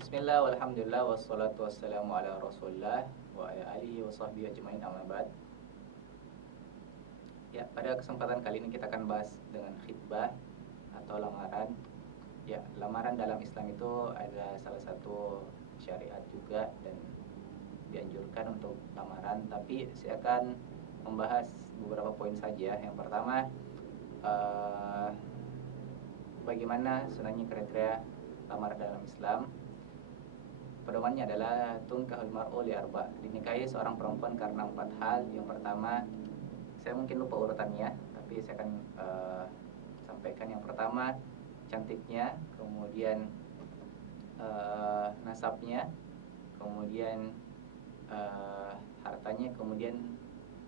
Bismillah, walhamdulillah, wassalatu wassalamu ala rasulillah wa ala alihi wa sahbihi ajma'in amma ba'd. Ya, pada kesempatan kali ini kita akan bahas dengan khitbah atau lamaran. Ya, lamaran dalam Islam itu adalah salah satu syariat juga dan dianjurkan untuk lamaran. Tapi saya akan membahas beberapa poin saja. Yang pertama, eh, bagaimana sebenarnya kriteria lamaran dalam Islam. Pedomannya adalah tunkahul mar'u li arba. Dinikahi seorang perempuan karena 4 hal. Yang pertama, saya mungkin lupa urutannya, tapi saya akan sampaikan. Yang pertama, cantiknya, kemudian nasabnya, kemudian hartanya, kemudian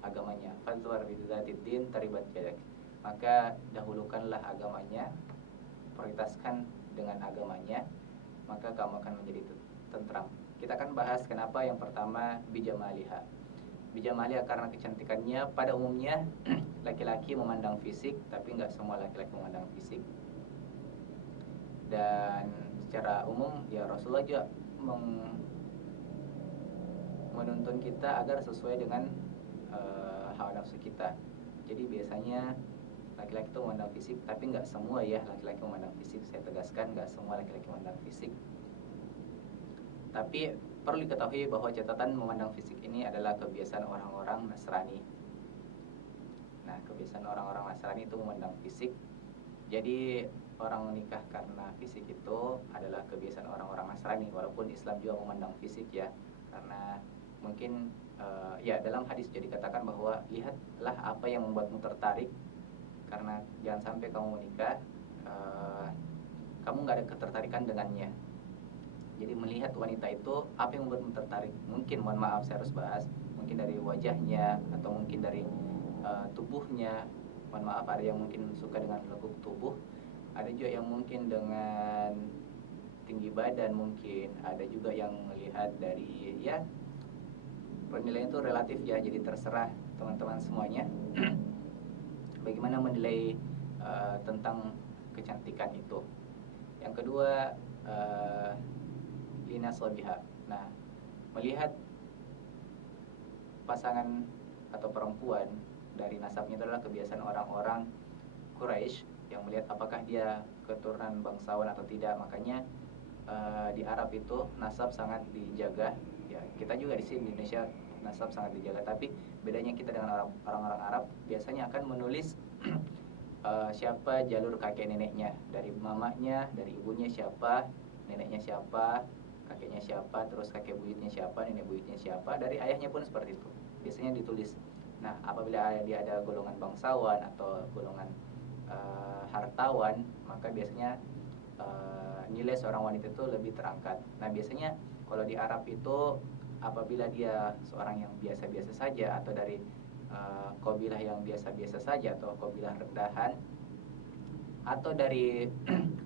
agamanya. Fadzwar bidzatiddin taribat yadak. Maka dahulukanlah agamanya, prioritaskan dengan agamanya, maka kamu akan menjadi tentram. Kita akan bahas kenapa yang pertama bijamaliha. Bijamaliha karena kecantikannya. Pada umumnya laki-laki memandang fisik, tapi nggak semua laki-laki memandang fisik. Dan secara umum ya Rasulullah juga menuntun kita agar sesuai dengan hawa nafsu kita. Jadi biasanya laki-laki itu memandang fisik, tapi nggak semua ya laki-laki memandang fisik. Saya tegaskan, nggak semua laki-laki memandang fisik. Tapi perlu diketahui bahwa catatan memandang fisik ini adalah kebiasaan orang-orang Nasrani. Nah, kebiasaan orang-orang Nasrani itu memandang fisik. Jadi orang menikah karena fisik itu adalah kebiasaan orang-orang Nasrani. Walaupun Islam juga memandang fisik ya, karena mungkin ya dalam hadis jadi katakan bahwa lihatlah apa yang membuatmu tertarik, karena jangan sampai kamu menikah kamu nggak ada ketertarikan dengannya. Jadi melihat wanita itu apa yang membuatmu tertarik. Mungkin, mohon maaf saya harus bahas, mungkin dari wajahnya atau mungkin dari tubuhnya. Mohon maaf, ada yang mungkin suka dengan lekuk tubuh, ada juga yang mungkin dengan tinggi badan, mungkin ada juga yang melihat dari ya penilaian itu relatif ya, jadi terserah teman-teman semuanya bagaimana menilai tentang kecantikan itu. Yang kedua, linasabiha. Nah, melihat pasangan atau perempuan dari nasabnya itu adalah kebiasaan orang-orang Quraisy yang melihat apakah dia keturunan bangsawan atau tidak. Makanya di Arab itu nasab sangat dijaga. Ya, kita juga di sini di Indonesia nasab sangat dijaga, tapi bedanya kita dengan orang-orang Arab biasanya akan menulis siapa jalur kakek neneknya, dari mamanya, dari ibunya siapa, neneknya siapa, kakeknya siapa, terus kakek buyutnya siapa, nenek buyutnya siapa, dari ayahnya pun seperti itu biasanya ditulis. Nah, apabila dia ada golongan bangsawan atau golongan hartawan, maka biasanya nilai seorang wanita itu lebih terangkat. Nah, biasanya kalau di Arab itu apabila dia seorang yang biasa-biasa saja atau dari kabilah yang biasa-biasa saja atau kabilah rendahan atau dari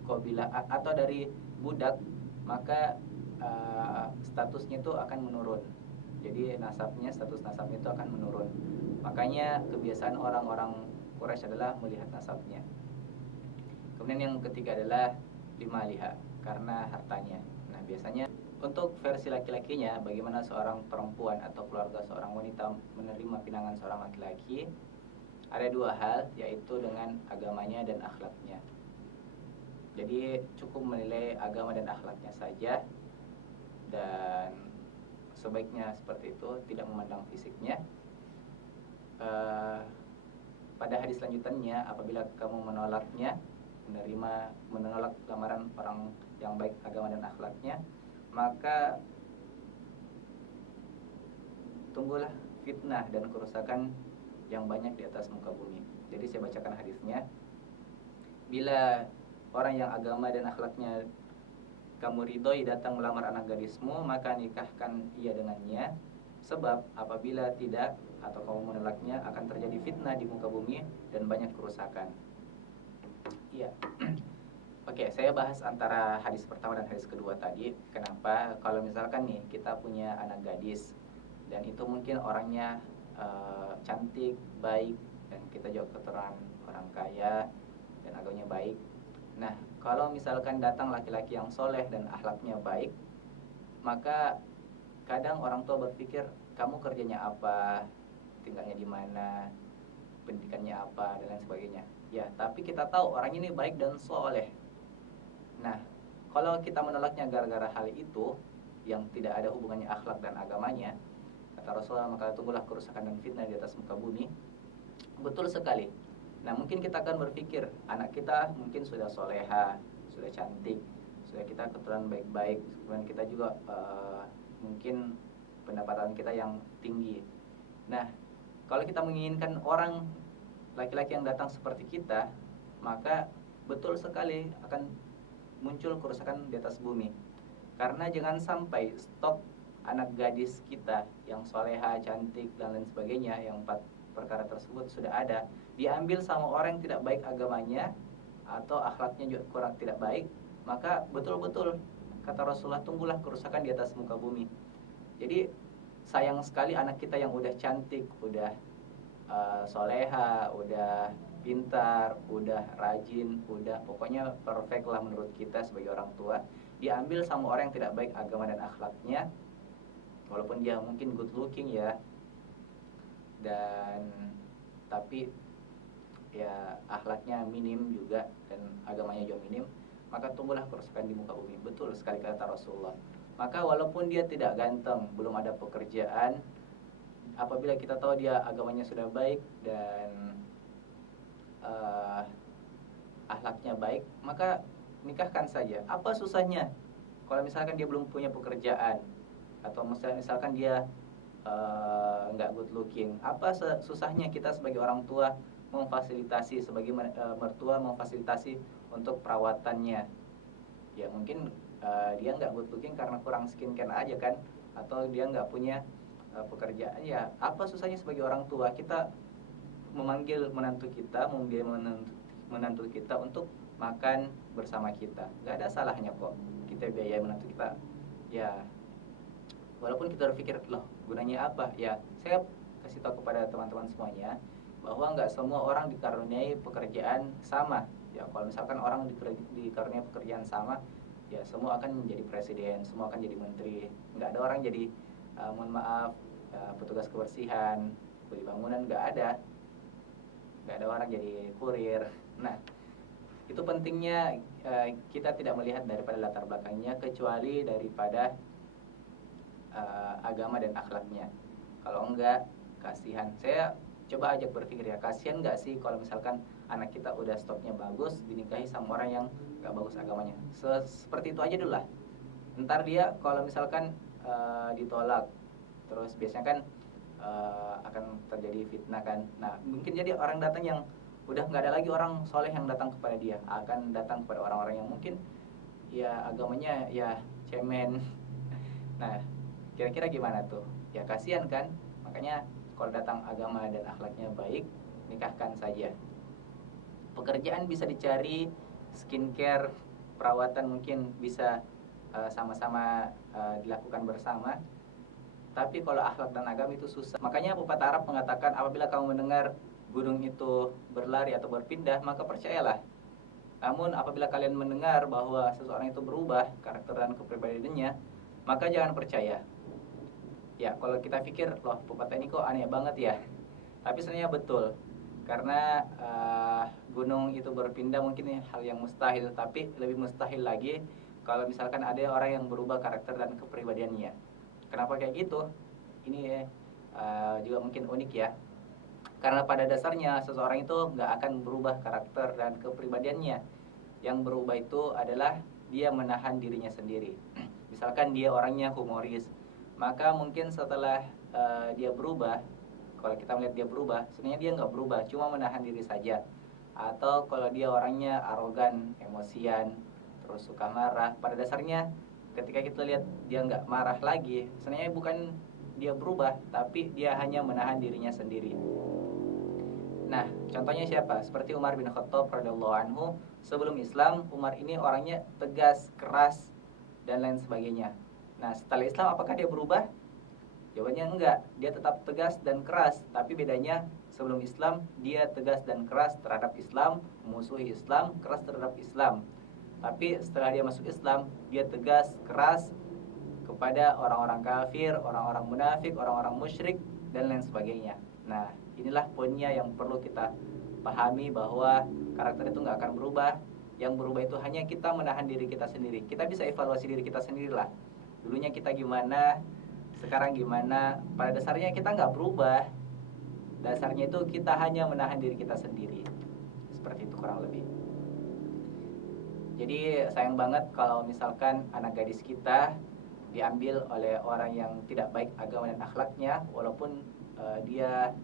kabilah atau dari budak, maka statusnya itu akan menurun. Jadi status nasabnya itu akan menurun. Makanya kebiasaan orang-orang Quraisy adalah melihat nasabnya. Kemudian yang ketiga adalah limaliha, karena hartanya. Nah, biasanya untuk versi laki-lakinya, bagaimana seorang perempuan atau keluarga seorang wanita menerima pinangan seorang laki-laki, ada 2 hal, yaitu dengan agamanya dan akhlaknya. Jadi cukup menilai agama dan akhlaknya saja, dan sebaiknya seperti itu, tidak memandang fisiknya. Pada hadis selanjutnya, apabila kamu menolak lamaran orang yang baik agama dan akhlaknya, maka tunggulah fitnah dan kerusakan yang banyak di atas muka bumi. Jadi saya bacakan hadisnya. Bila orang yang agama dan akhlaknya kamu ridhoi datang melamar anak gadismu, maka nikahkan ia dengannya. Sebab apabila tidak atau kamu menolaknya, akan terjadi fitnah di muka bumi dan banyak kerusakan. Iya. Oke, saya bahas antara hadis pertama dan hadis kedua tadi. Kenapa? Kalau misalkan nih kita punya anak gadis dan itu mungkin orangnya cantik, baik, dan kita juga keturunan orang kaya dan agamanya baik. Nah, kalau misalkan datang laki-laki yang soleh dan akhlaknya baik, maka kadang orang tua berpikir kamu kerjanya apa, tinggalnya di mana, pendidikannya apa dan lain sebagainya. Ya, tapi kita tahu orang ini baik dan soleh. Nah, kalau kita menolaknya gara-gara hal itu yang tidak ada hubungannya akhlak dan agamanya, kata Rasulullah, maka tunggulah kerusakan dan fitnah di atas muka bumi. Betul sekali. Nah, mungkin kita akan berpikir anak kita mungkin sudah soleha, sudah cantik, sudah kita keturunan baik-baik, kemudian kita juga mungkin pendapatan kita yang tinggi. Nah, kalau kita menginginkan orang laki-laki yang datang seperti kita, maka betul sekali akan muncul kerusakan di atas bumi. Karena jangan sampai stok anak gadis kita yang soleha, cantik dan lain sebagainya, yang 4 perkara tersebut sudah ada, diambil sama orang yang tidak baik agamanya atau akhlaknya juga kurang tidak baik, maka betul-betul kata Rasulullah, tunggulah kerusakan di atas muka bumi. Jadi sayang sekali anak kita yang udah cantik, udah soleha, udah pintar, udah rajin, udah pokoknya perfect lah menurut kita sebagai orang tua, diambil sama orang yang tidak baik agama dan akhlaknya, walaupun dia mungkin good looking ya, dan tapi ya akhlaknya minim juga dan agamanya juga minim, maka tunggulah kerusakan di muka bumi. Betul sekali kata Rasulullah. Maka walaupun dia tidak ganteng, belum ada pekerjaan, apabila kita tahu dia agamanya sudah baik dan akhlaknya baik, maka nikahkan saja. Apa susahnya kalau misalkan dia belum punya pekerjaan, atau misalkan dia nggak good looking? Apa susahnya kita sebagai orang tua memfasilitasi, sebagai mertua memfasilitasi untuk perawatannya? Ya mungkin dia nggak good looking karena kurang skincare aja kan, atau dia nggak punya pekerjaan. Ya apa susahnya sebagai orang tua kita memanggil menantu kita, membiayai menantu kita untuk makan bersama kita? Nggak ada salahnya kok kita biayai menantu kita. Ya walaupun kita berpikir, loh gunanya apa? Ya saya kasih tahu kepada teman-teman semuanya bahwa nggak semua orang dikaruniai pekerjaan sama. Ya kalau misalkan orang dikaruniai pekerjaan sama, ya semua akan menjadi presiden, semua akan jadi menteri. Nggak ada orang jadi mohon maaf petugas kebersihan, kuli bangunan, nggak ada orang jadi kurir. Nah itu pentingnya kita tidak melihat daripada latar belakangnya, kecuali daripada agama dan akhlaknya. Kalau enggak, kasihan. Saya coba ajak berpikir ya, kasihan nggak sih kalau misalkan anak kita udah stoknya bagus dinikahi sama orang yang nggak bagus agamanya. Seperti itu aja dulu lah. Ntar dia kalau misalkan ditolak, terus biasanya kan akan terjadi fitnah kan. Nah mungkin jadi orang datang yang udah nggak ada lagi orang soleh yang datang kepada dia, akan datang kepada orang-orang yang mungkin ya agamanya ya cemen. Nah kira-kira gimana tuh? Ya kasihan kan. Makanya kalau datang agama dan akhlaknya baik, nikahkan saja. Pekerjaan bisa dicari, skincare, perawatan mungkin bisa sama-sama dilakukan bersama. Tapi kalau akhlak dan agama itu susah. Makanya pepatah Arab mengatakan, apabila kamu mendengar gunung itu berlari atau berpindah, maka percayalah. Namun apabila kalian mendengar bahwa seseorang itu berubah karakter dan kepribadiannya, maka jangan percaya. Ya kalau kita pikir, loh pepatah ini kok aneh banget ya, tapi sebenarnya betul. Karena gunung itu berpindah mungkin hal yang mustahil, tapi lebih mustahil lagi kalau misalkan ada orang yang berubah karakter dan kepribadiannya. Kenapa kayak gitu? Ini juga mungkin unik ya. Karena pada dasarnya seseorang itu nggak akan berubah karakter dan kepribadiannya. Yang berubah itu adalah dia menahan dirinya sendiri. Misalkan dia orangnya humoris, maka mungkin setelah dia berubah, kalau kita melihat dia berubah, sebenarnya dia nggak berubah, cuma menahan diri saja. Atau kalau dia orangnya arogan, emosian, terus suka marah, pada dasarnya ketika kita lihat dia nggak marah lagi, sebenarnya bukan dia berubah, tapi dia hanya menahan dirinya sendiri. Nah, contohnya siapa? Seperti Umar bin Khattab radhiyallahu anhu. Sebelum Islam, Umar ini orangnya tegas, keras, dan lain sebagainya. Nah, setelah Islam apakah dia berubah? Jawabannya enggak. Dia tetap tegas dan keras, tapi bedanya sebelum Islam dia tegas dan keras terhadap Islam, memusuhi Islam, keras terhadap Islam. Tapi setelah dia masuk Islam, dia tegas, keras, kepada orang-orang kafir, orang-orang munafik, orang-orang musyrik, dan lain sebagainya. Nah, inilah poinnya yang perlu kita pahami, bahwa karakter itu nggak akan berubah. Yang berubah itu hanya kita menahan diri kita sendiri. Kita bisa evaluasi diri kita sendirilah. Dulunya kita gimana, sekarang gimana. Pada dasarnya kita nggak berubah. Dasarnya itu kita hanya menahan diri kita sendiri. Seperti itu kurang lebih. Jadi sayang banget kalau misalkan anak gadis kita diambil oleh orang yang tidak baik agama dan akhlaknya, walaupun dia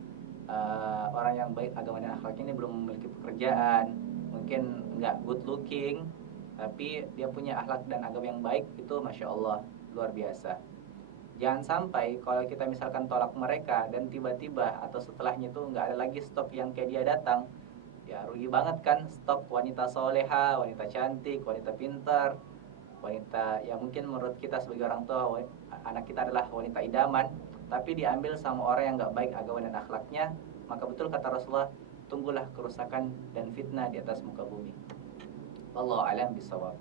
orang yang baik agama dan akhlaknya ini belum memiliki pekerjaan, mungkin nggak good looking, tapi dia punya akhlak dan agama yang baik, itu masya Allah luar biasa. Jangan sampai kalau kita misalkan tolak mereka dan tiba-tiba atau setelahnya itu nggak ada lagi stok yang kayak dia datang, ya rugi banget kan. Stok wanita soleha, wanita cantik, wanita pintar, wanita yang mungkin menurut kita sebagai orang tua anak kita adalah wanita idaman, tapi diambil sama orang yang nggak baik agama dan akhlaknya, maka betul kata Rasulullah, tunggulah kerusakan dan fitnah di atas muka bumi. Wallahu a'lam bishawab.